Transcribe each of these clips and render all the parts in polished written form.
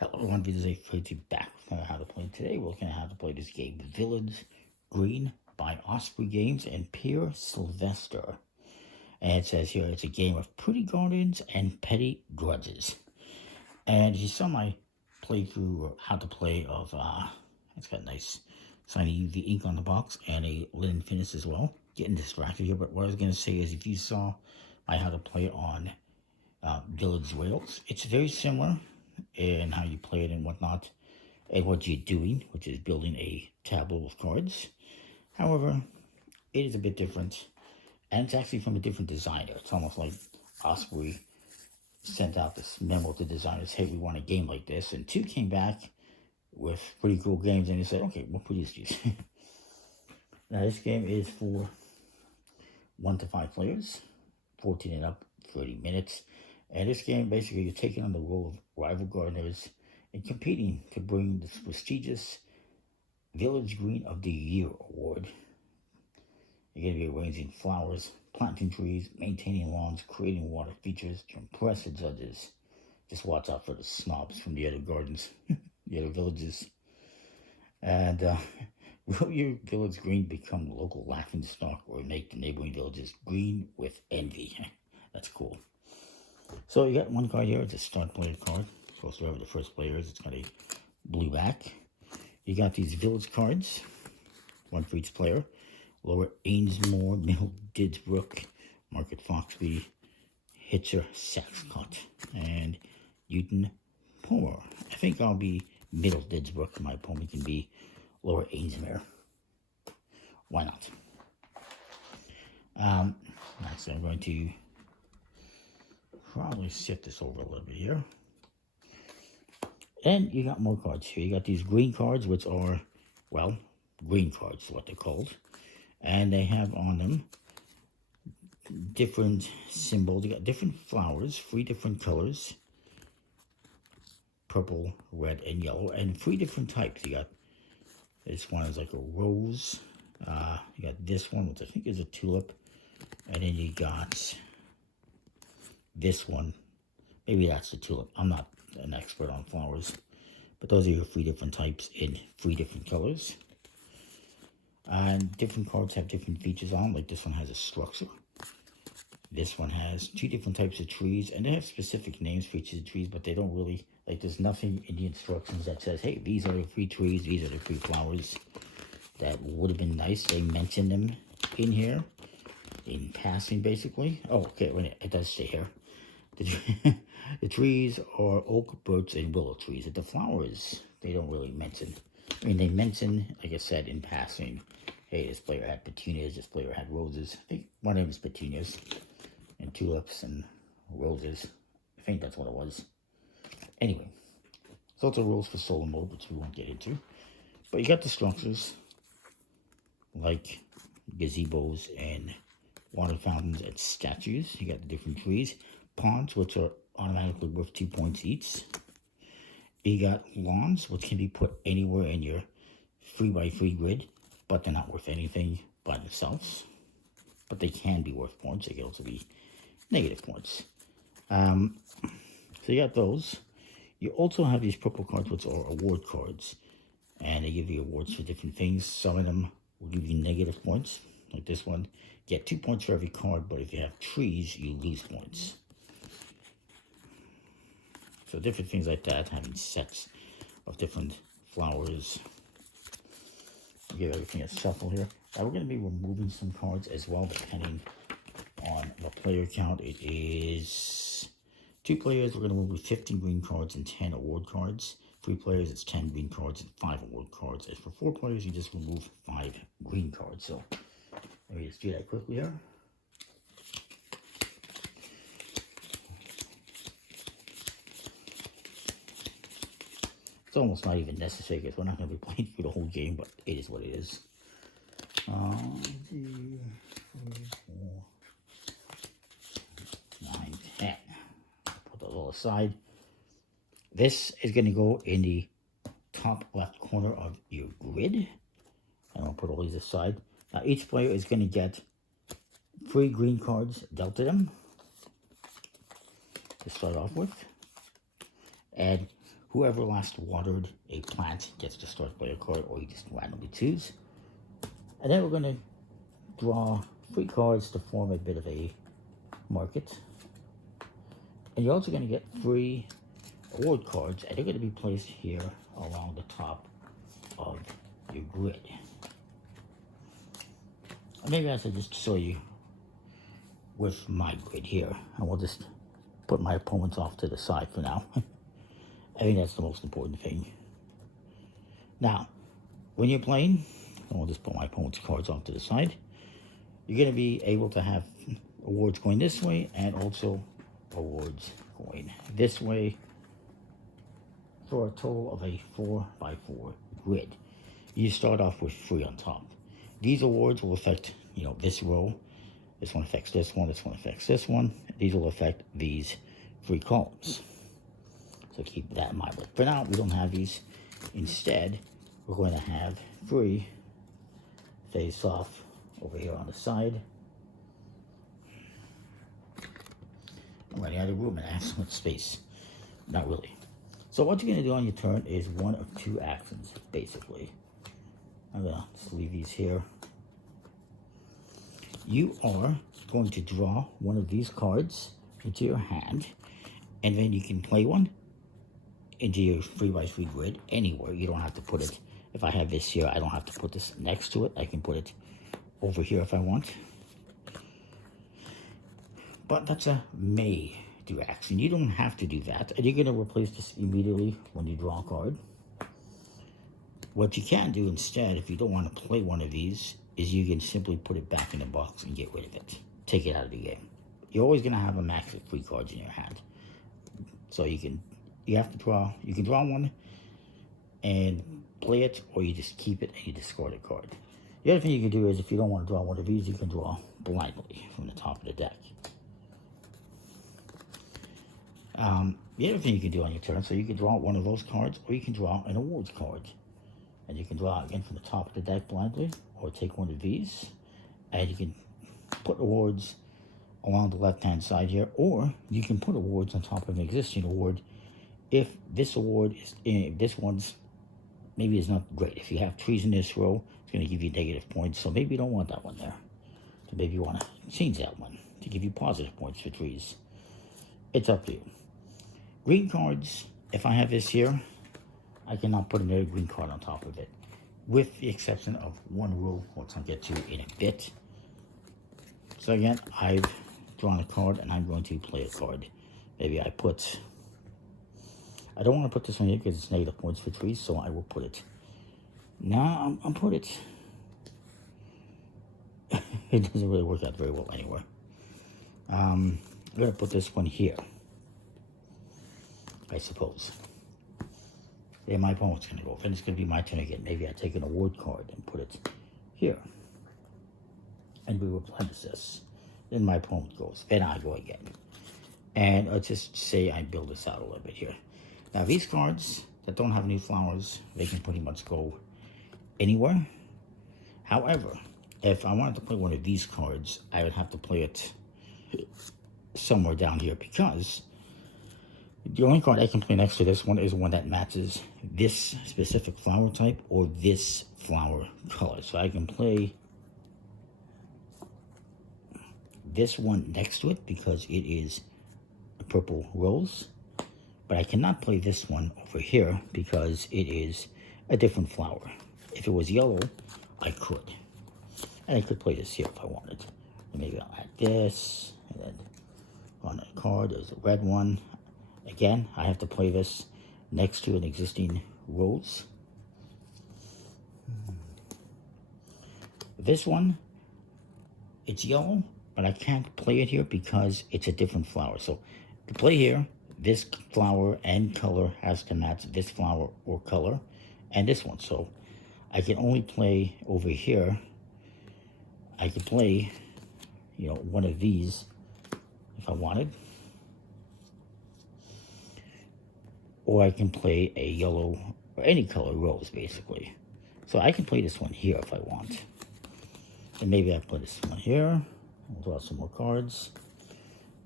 Hello everyone, this is a Fritzy back with how to play. Today we're looking at how to play this game, Village Green by Osprey Games and Pierre Sylvester. And it says here it's a game of pretty gardens and petty grudges. And you saw my playthrough or how to play of it's got a nice shiny UV ink on the box and a linen finish as well. Getting distracted here, but what I was gonna say is if you saw my how to play on Village Wales, it's very similar in how you play it and whatnot, and what you're doing, which is building a tableau of cards. However, it is a bit different, and it's actually from a different designer. It's almost like Osprey sent out this memo to designers, hey, we want a game like this, and two came back with pretty cool games, and they said, okay, we'll produce these. Now, this game is for 1 to 5 players, 14 and up, 30 minutes. And this game, basically, you're taking on the role of rival gardeners and competing to bring this prestigious Village Green of the Year award. You're going to be arranging flowers, planting trees, maintaining lawns, creating water features to impress the judges. Just watch out for the snobs from the other gardens, the other villages. And will your village green become local laughingstock or make the neighboring villages green with envy? That's cool. So you got one card here. It's a start player card. Supposed to have the first player is. It's got a blue back. You got these village cards, one for each player. Lower Ainsmore, Middle Didsbrook, Market Foxby, Hitcher, Saxcott, and Newton Poor. I think I'll be Middle Didsbrook. My opponent can be Lower Ainsmere. Why not? Next, I'm going to probably shift this over a little bit here. And you got more cards here. You got these green cards, which are, well, green cards is what they're called. And they have on them different symbols. You got different flowers, 3 different colors. Purple, red, and yellow. And 3 different types. You got, this one is like a rose. You got this one, which I think is a tulip. And then you got this one, maybe that's the tulip. I'm not an expert on flowers, but those are your 3 different types in 3 different colors. And different cards have different features on, like this one has a structure. This one has 2 different types of trees, and they have specific names for each of the trees, but they don't really, like there's nothing in the instructions that says, hey, these are the 3 trees, these are the 3 flowers. That would have been nice. They mentioned them in here, in passing, basically. Oh, okay, it does stay here. The trees are oak, birch, and willow trees. The flowers, they don't really mention. I mean, they mention, like I said, in passing, hey, this player had petunias, this player had roses. I think one of them is petunias, and tulips, and roses. I think that's what it was. Anyway, so it's the rules for solo mode, which we won't get into. But you got the structures, like gazebos and water fountains and statues. You got the different trees. Ponds, which are automatically worth 2 points each. You got lawns, which can be put anywhere in your 3x3 grid, but they're not worth anything by themselves. But they can be worth points. They can also be negative points. So you got those. You also have these purple cards, which are award cards. And they give you awards for different things. Some of them will give you negative points, like this one. You get 2 points for every card, but if you have trees, you lose points. So different things like that, having sets of different flowers. I'll give everything a shuffle here. Now we're going to be removing some cards as well, depending on the player count. It is 2 players, we're going to remove 15 green cards and 10 award cards. 3 players, it's 10 green cards and 5 award cards. As for 4 players, you just remove 5 green cards. So let me just do that quickly here. It's almost not even necessary because we're not going to be playing through the whole game, but it is what it is. 1, 2, 3, 4, 9, 10. Put those all aside. This is going to go in the top left corner of your grid. And I'll put all these aside. Now each player is going to get 3 green cards dealt to them to start off with. And whoever last watered a plant gets to start play a card, or you just randomly choose. And then we're going to draw 3 cards to form a bit of a market. And you're also going to get 3 award cards, and they're going to be placed here along the top of your grid. And maybe I should just show you with my grid here. And we'll just put my opponents off to the side for now. I think that's the most important thing. Now, when you're playing, I'll just put my opponent's cards off to the side. You're going to be able to have awards going this way and also awards going this way for a total of a 4x4 grid. You start off with 3 on top. These awards will affect, this row. This one affects this one. This one affects this one. These will affect these 3 columns. So keep that in mind. But for now, we don't have these. Instead, we're going to have 3 face off over here on the side. I'm running out of room and I have so much space. Not really. So what you're going to do on your turn is one of 2 actions, basically. I'm going to just leave these here. You are going to draw one of these cards into your hand, and then you can play one into your 3x3 grid anywhere. You don't have to put it, if I have this here, I don't have to put this next to it. I can put it over here if I want. But that's a may do action. You don't have to do that. And you're going to replace this immediately when you draw a card. What you can do instead, if you don't want to play one of these, is you can simply put it back in the box and get rid of it. Take it out of the game. You're always going to have a max of 3 cards in your hand. So you can draw one and play it, or you just keep it and you discard a card. The other thing you can do is, if you don't want to draw one of these, you can draw blindly from the top of the deck. The other thing you can do on your turn, so you can draw one of those cards, or you can draw an awards card. And you can draw again from the top of the deck blindly, or take one of these, and you can put awards along the left-hand side here, or you can put awards on top of an existing award if this award is, this one's maybe is not great. If you have trees in this row, it's going to give you negative points, so maybe you don't want that one there. So maybe you want to change that one to give you positive points for trees. It's up to you. Green cards, if I have this here, I cannot put another green card on top of it, with the exception of one rule, which I'll get to in a bit. So again, I've drawn a card and I'm going to play a card. Maybe I don't want to put this one here because it's negative points for trees, so I will put it. Now I'll put it. It doesn't really work out very well anywhere. I'm going to put this one here, I suppose. Then my opponent's going to go. Then it's going to be my turn again. Maybe I take an award card and put it here. And we replenish this. Then my opponent goes. Then I go again. And let's just say I build this out a little bit here. Now these cards that don't have any flowers, they can pretty much go anywhere. However, if I wanted to play one of these cards, I would have to play it somewhere down here, because the only card I can play next to this one is one that matches this specific flower type or this flower color. So I can play this one next to it because it is a purple rose. But I cannot play this one over here because it is a different flower. If it was yellow, I could. And I could play this here if I wanted. And maybe I'll add this. And then on the card, there's a red one. Again, I have to play this next to an existing rose. This one, it's yellow, but I can't play it here because it's a different flower. So to play here, this flower and color has to match this flower or color and this one. So I can only play over here. I could play, one of these if I wanted. Or I can play a yellow or any color rose, basically. So I can play this one here if I want. And maybe I put this one here. I'll draw some more cards.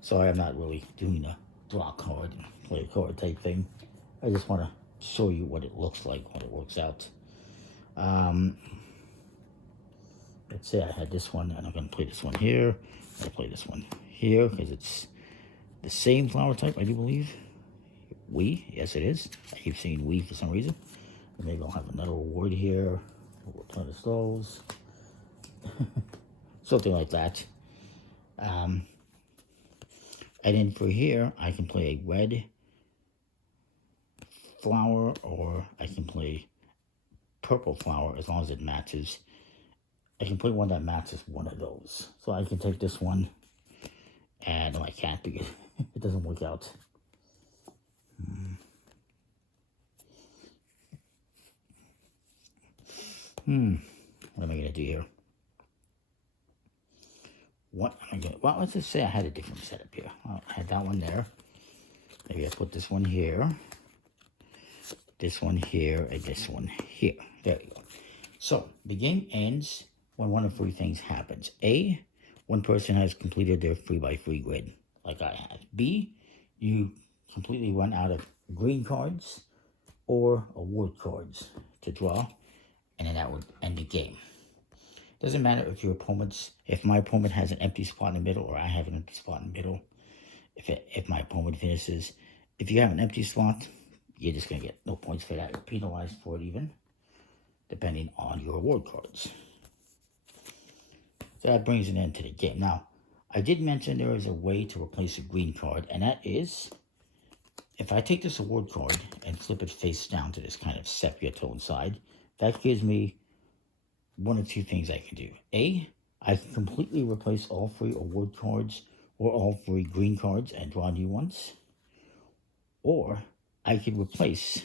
Sorry, I'm not really doing a draw card and play a card type thing. I just want to show you what it looks like when it works out. Let's say I had this one, and I'm going to play this one here. I'll play this one here because it's the same flower type, I do believe. Yes it is. I keep saying we for some reason. And maybe I'll have another award here. We'll replenish those. Something like that. And then for here, I can play a red flower, or I can play purple flower as long as it matches. I can play one that matches one of those. So I can take this one, and no, I can't because it doesn't work out. What am I going to do here? What am I going to... Well, let's just say I had a different setup here. Well, I had that one there. Maybe I put this one here, this one here, and this one here. There we go. So, the game ends when one of three things happens. A, one person has completed their 3x3 grid, like I have. B, you completely run out of green cards or award cards to draw, and then that would end the game. Doesn't matter if my opponent has an empty spot in the middle or I have an empty spot in the middle. If my opponent finishes, if you have an empty slot, you're just going to get no points for that. You're penalized for it even, depending on your award cards. So that brings an end to the game. Now, I did mention there is a way to replace a green card, and that is, if I take this award card and flip it face down to this kind of sepia tone side, that gives me one of two things I can do. A, I can completely replace all three award cards or all three green cards and draw new ones. Or I could replace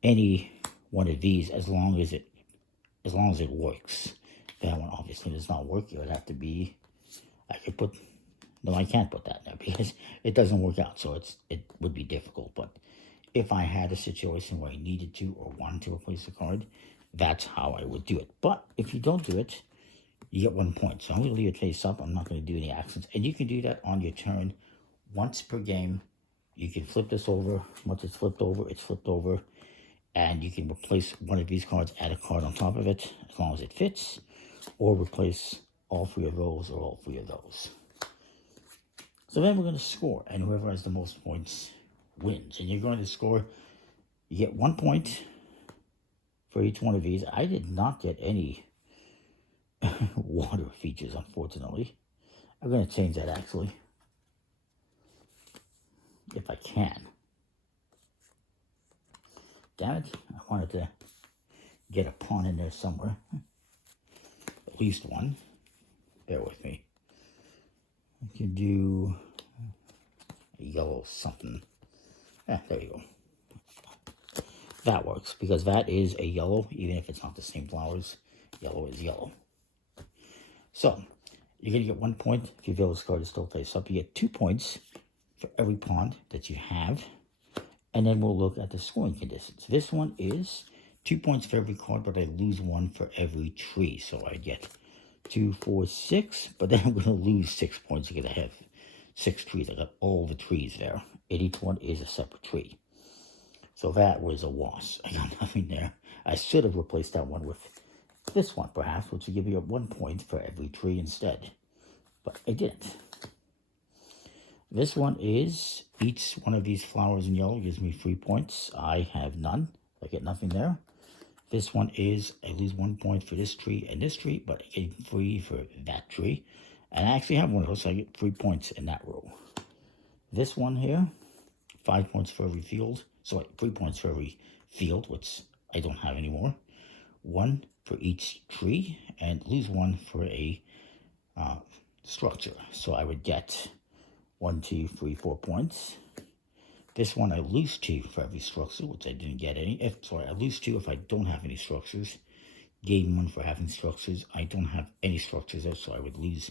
any one of these as long as it works. That one obviously does not work. It would have to be, no, I can't put that there because it doesn't work out, so it would be difficult. But if I had a situation where I needed to or wanted to replace a card, that's how I would do it. But if you don't do it, you get 1 point. So I'm going to leave it face up. I'm not going to do any actions. And you can do that on your turn once per game. You can flip this over. Once it's flipped over. And you can replace one of these cards, add a card on top of it, as long as it fits. Or replace all three of those or all three of those. So then we're going to score. And whoever has the most points wins. And you're going to score. You get 1 point for each one of these. I did not get any water features, unfortunately. I'm going to change that, actually, if I can. Damn it, I wanted to get a pawn in there somewhere. At least one. Bear with me. I can do a yellow something. There you go. That works, because that is a yellow, even if it's not the same flowers. Yellow is yellow. So, you're going to get 1 point if your village card is still face up. You get 2 points for every pawn that you have. And then we'll look at the scoring conditions. This one is 2 points for every card, but I lose 1 for every tree. So I get 2, 4, 6, but then I'm going to lose 6 points because I have 6 trees. I got all the trees there. And each one is a separate tree. So that was a loss. I got nothing there. I should have replaced that one with this one, perhaps, which would give you 1 point for every tree instead. But I didn't. This one is, each one of these flowers in yellow gives me 3 points. I have none. I get nothing there. This one is, I lose 1 point for this tree and this tree, but I get 3 for that tree. And I actually have one of those, so I get 3 points in that row. This one here, 5 points for every field. So 3 points for every field, which I don't have anymore. 1 for each tree, and lose 1 for a structure. So I would get 1, 2, 3, 4 points. This one I lose 2 for every structure, which I didn't get any. I lose 2 if I don't have any structures. Gain 1 for having structures. I don't have any structures though, so I would lose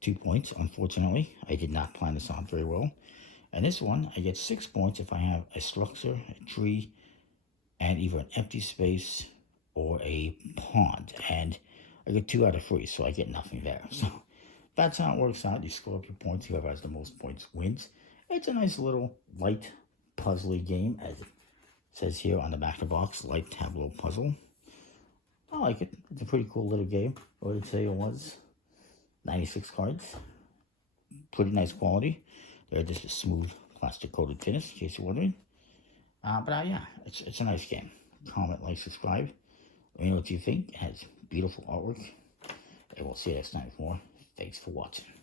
2 points. Unfortunately, I did not plan this out very well. And this one, I get 6 points if I have a structure, a tree, and either an empty space or a pond. And I get 2 out of 3, so I get nothing there. So that's how it works out. You score up your points. Whoever has the most points wins. It's a nice little light puzzly game, as it says here on the back of the box, light tableau puzzle. I like it. It's a pretty cool little game. What did it say it was? 96 cards. Pretty nice quality. They're just a smooth plastic coated finish, in case you're wondering. But yeah, it's a nice game. Comment, like, subscribe. Let me know what you think. It has beautiful artwork. And we'll see you next time for more. Thanks for watching.